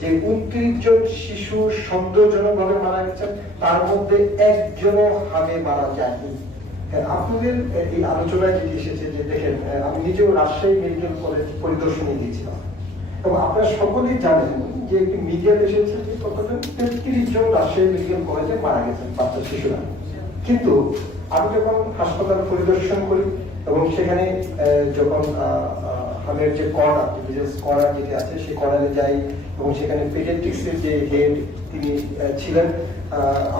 যে 29 জন শিশু সন্দেহজনকভাবে মারা গেছেন, তার মধ্যে একজনও হামে মারা যায়নি। আপনাদের এই আলোচনায় যেটি এসেছে যে দেখেন, আমি নিজেও রাজশাহী মেডিকেল কলেজ পরিদর্শনে গিয়েছিলাম এবং আপনারা সকলেই জানেন যে একটি মিডিয়াতে এসেছে যে কতজন 33 জন রাজশাহী মেডিকেল কলেজে মারা গেছেন বাচ্চা শিশুরা। কিন্তু আমি যখন হাসপাতাল পরিদর্শন করি এবং সেখানে যখন হামের যে কর্নার যেটি আছে সেই কর্নারে যাই এবং সেখানে পেডিয়াট্রিক্সের যে হেড তিনি ছিলেন,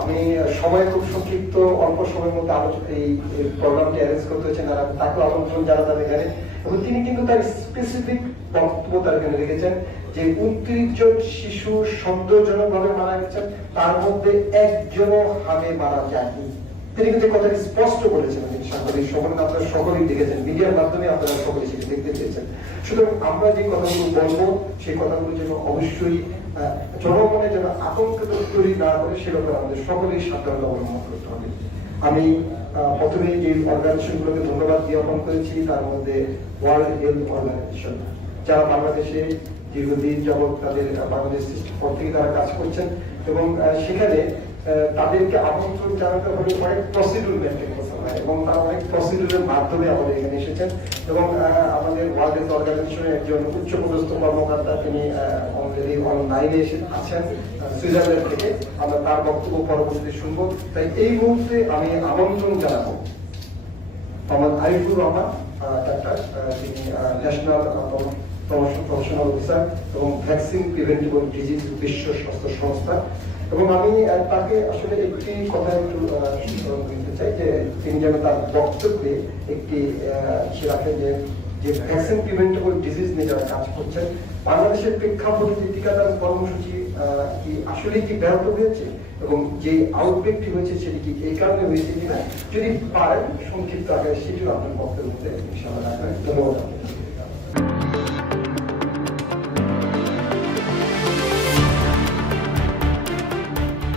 আমি সময় খুব সংক্ষিপ্ত অল্প সময়ের মধ্যে এই প্রোগ্রামটি অ্যারেঞ্জ করতে হয়েছেন, তাকেও আমন্ত্রণ জানাতাম এখানে। এবং তিনি কিন্তু তার স্পেসিফিক বক্তব্য তার এখানে রেখেছেন যে 29 জন শিশু সন্দেহজনকভাবে মারা গেছেন, তার মধ্যে একজনও হামে মারা যায়নি। তিনি কিন্তু কথাটি স্পষ্ট বলেছেন। সাংবাদিক সকলে আপনারা সকলেই দেখেছেন, মিডিয়ার মাধ্যমে আপনারা সকলে সেটি দেখতে পেয়েছেন। সুতরাং আমরা যে কথাগুলো বলবো সেই কথাগুলো যেন অবশ্যই জনমনে যেন আতঙ্ক তৈরি না করে সে ব্যাপারে আমাদের সকলেই সাবধানতা অবলম্বন করতে হবে। আমি প্রথমে যে অর্গানাইজেশনগুলোকে ধন্যবাদ জ্ঞাপন করেছি, তার মধ্যে ওয়ার্ল্ড হেলথ অর্গানাইজেশন, যারা বাংলাদেশে দীর্ঘদিন যাবৎ তাদের বাংলাদেশ পর থেকে তারা কাজ করছেন এবং সেখানে তাদেরকে আমন্ত্রণ জানাতে হলে অনেক প্রসিডিউর মেনটেন করতে হয় এবং তারা অনেক প্রসিডিউরের মাধ্যমে আমাদের এখানে এসেছেন। এবং আমাদের ওয়ার্ল্ড হেলথ অর্গানাইজেশনের একজন উচ্চপদস্থ কর্মকর্তা, তিনি অলরেডি অনলাইনে এসে আছেন সুইজারল্যান্ড থেকে। আমরা তার বক্তব্য পরবর্তীতে শুনবো। তাই এই মুহূর্তে আমি আমন্ত্রণ জানাবো মোহাম্মদ আরিফুর রহমান ডাক্তার, তিনি ন্যাশনাল প্রফেশনাল অফিসার এবং ভ্যাকসিন প্রিভেন্টেবল ডিজিজ বিশ্ব স্বাস্থ্য সংস্থা। এবং আমি তাকে আসলে একটি কথা একটু স্মরণ করতে চাই যে তিনি যেন তার বক্তব্যে একটি রাখেন যে ভ্যাকসিন প্রিভেন্টেবল ডিজিজ নিয়ে যারা কাজ করছেন, বাংলাদেশের প্রেক্ষাপটে যে টিকাদান কর্মসূচি কি আসলে কি ব্যাহত হয়েছে এবং যে আউটব্রেকটি হয়েছে সেটি কি এই কারণে হয়েছে কিনা, যদি পারেন সংক্ষিপ্ত আকারে সেটিও আপনার বক্তব্যের মধ্যে ইনশাআল্লাহ রাখবেন। ধন্যবাদ।